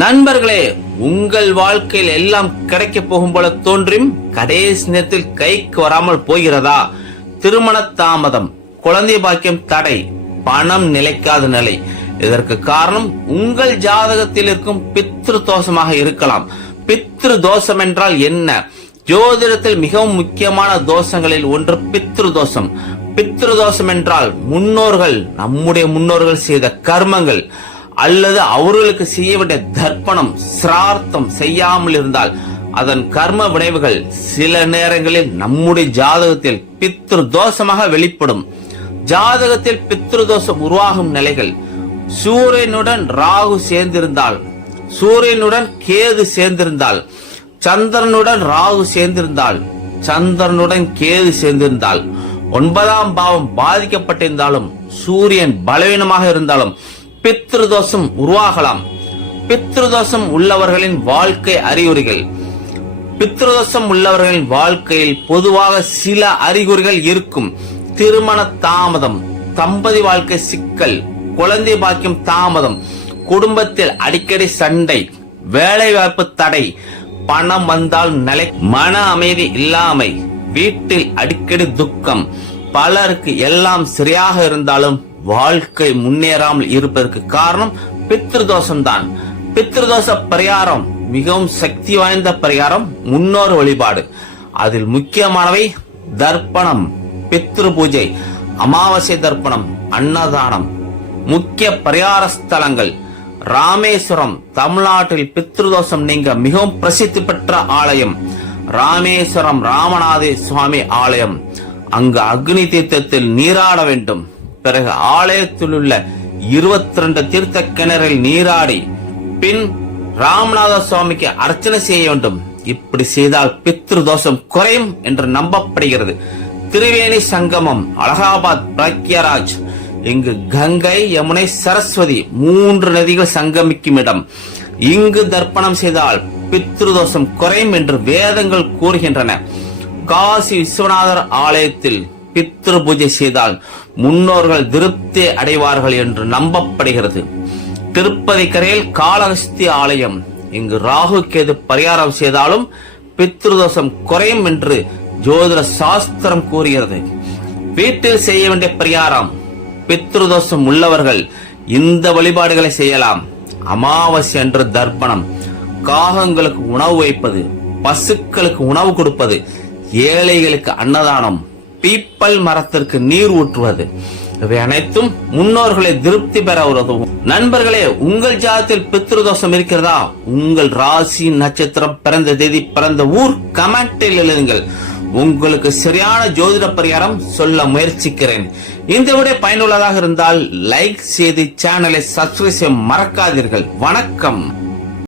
நண்பர்களே, உங்கள் வாழ்க்கையில் எல்லாம் கிடைக்க போகும் போல தோன்றும் கடைசி நேரத்தில் கைக்கு வராமல் போகிறதா? திருமண தாமதம், குழந்தை பாக்கியம் தடை, பணம் நிலைக்காத நிலை. இதற்கு காரணம் உங்கள் ஜாதகத்தில் இருக்கும் பித்ரு தோஷமாக இருக்கலாம். பித்ரு தோஷம் என்றால் என்ன? ஜோதிடத்தில் மிகவும் முக்கியமான தோஷங்களில் ஒன்று பித்ரு தோஷம். பித்ரு தோஷம் என்றால் நம்முடைய முன்னோர்கள் செய்த கர்மங்கள் அல்லது அவர்களுக்கு செய்ய வேண்டிய தர்ப்பணம் சிரார்த்தம் செய்யாமல் இருந்தால் அதன் கர்ம விளைவுகள் சில நேரங்களில் நம்முடைய ஜாதகத்தில் பித்ரு தோஷமாக வெளிப்படும். ஜாதகத்தில் பித்ரு தோஷம் உருவாகும் நிலைகள்: சூரியனுடன் ராகு சேர்ந்திருந்தால், சூரியனுடன் கேது சேர்ந்திருந்தால், சந்திரனுடன் ராகு சேர்ந்திருந்தால், சந்திரனுடன் கேது சேர்ந்திருந்தால், 9ஆம் பாவம் பாதிக்கப்பட்டிருந்தாலும், சூரியன் பலவீனமாக இருந்தாலும் பித்ருதோஷம் உருவாகலாம். பித்ருதோஷம் உள்ளவர்களின் வாழ்க்கை அறிகுறிகள்: பித்ருதோஷம் உள்ளவர்களின் வாழ்க்கையில் பொதுவாக சில அறிகுறிகள் இருக்கும். திருமண தாமதம், தம்பதி வாழ்க்கை சிக்கல், குழந்தை பாக்கியம் தாமதம், குடும்பத்தில் அடிக்கடி சண்டை, வேலை வாய்ப்பு தடை, பணம் வந்தால் நிலை, மன அமைதி இல்லாமை, வீட்டில் அடிக்கடி துக்கம். பலருக்கு எல்லாம் சரியாக இருந்தாலும் வாழ்க்கை முன்னேறாமல் இருப்பதற்கு காரணம் பித்ருதோஷம் தான். பித்ருதோஷ பரிகாரம் மிகவும் சக்தி வாய்ந்த பரிகாரம், முன்னோர் வழிபாடு. அதில் முக்கியமானவை தர்ப்பணம், பித்ரு பூஜை, அமாவாசை தர்ப்பணம், அன்னதானம். முக்கிய பரிகார ஸ்தலங்கள்: ராமேஸ்வரம், தமிழ்நாட்டில் பித்ருதோஷம் நீங்க மிகவும் பிரசித்தி பெற்ற ஆலயம். ராமேஸ்வரம் ராமநாத சுவாமி ஆலயம். அங்கு அக்னி தீர்த்தத்தில் நீராட வேண்டும். பிறகு ஆலயத்தில் உள்ள 22 தீர்த்த கிணறில் நீராடி பின் ராமநாத சுவாமிக்கு அர்ச்சனை செய்ய வேண்டும். இப்படி செய்தால் பித்ரு தோஷம் குறையும் என்று நம்பப்படுகிறது. திரிவேணி சங்கமம், அலகாபாத் பிரக்யாராஜ். இங்கு கங்கை, யமுனை, சரஸ்வதி 3 நதிகள் சங்கமிக்கும் இடம். இங்கு தர்ப்பணம் செய்தால் பித்ருதோஷம் குறையும் என்று வேதங்கள் கூறுகின்றன. காசி விஸ்வநாதர் ஆலயத்தில் பித்ரு பூஜை செய்தால் முன்னோர்கள் திருப்தி அடைவார்கள் என்று நம்பப்படுகிறது. திருப்பதி கரையில் காளஹஸ்தி ஆலயம். இங்கு ராகு கேது பரிகாரம் செய்தாலும் பித்ருதோஷம் குறையும் என்று ஜோதிட சாஸ்திரம் கூறுகிறது. வீட்டில் செய்ய வேண்டிய பரிகாரம்: பித்ருதோஷம் உள்ளவர்கள் இந்த வழிபாடுகளை செய்யலாம். அமாவாசை அன்று தர்ப்பணம், காகங்களுக்கு உணவு வைப்பது, பசுக்களுக்கு உணவு கொடுப்பது, ஏழைகளுக்கு அன்னதானம், பீப்பல் மரத்திற்கு நீர் ஊற்றுவது. இவை அனைத்தும் முன்னோர்களை திருப்தி பெற உதவும். நண்பர்களே, உங்கள் ஜாதகத்தில் பித்ருதோஷம் இருக்கிறதா? உங்கள் ராசி, நட்சத்திரம், பிறந்த தேதி, பிறந்த ஊர் கமெண்டில் எழுதுங்கள். உங்களுக்கு சரியான ஜோதிட பரிகாரம் சொல்ல முயற்சிக்கிறேன். இந்த வீடியோ பயனுள்ளதாக இருந்தால் லைக் செய்து சேனலை சப்ஸ்கிரைப் செய்ய மறக்காதீர்கள். வணக்கம்.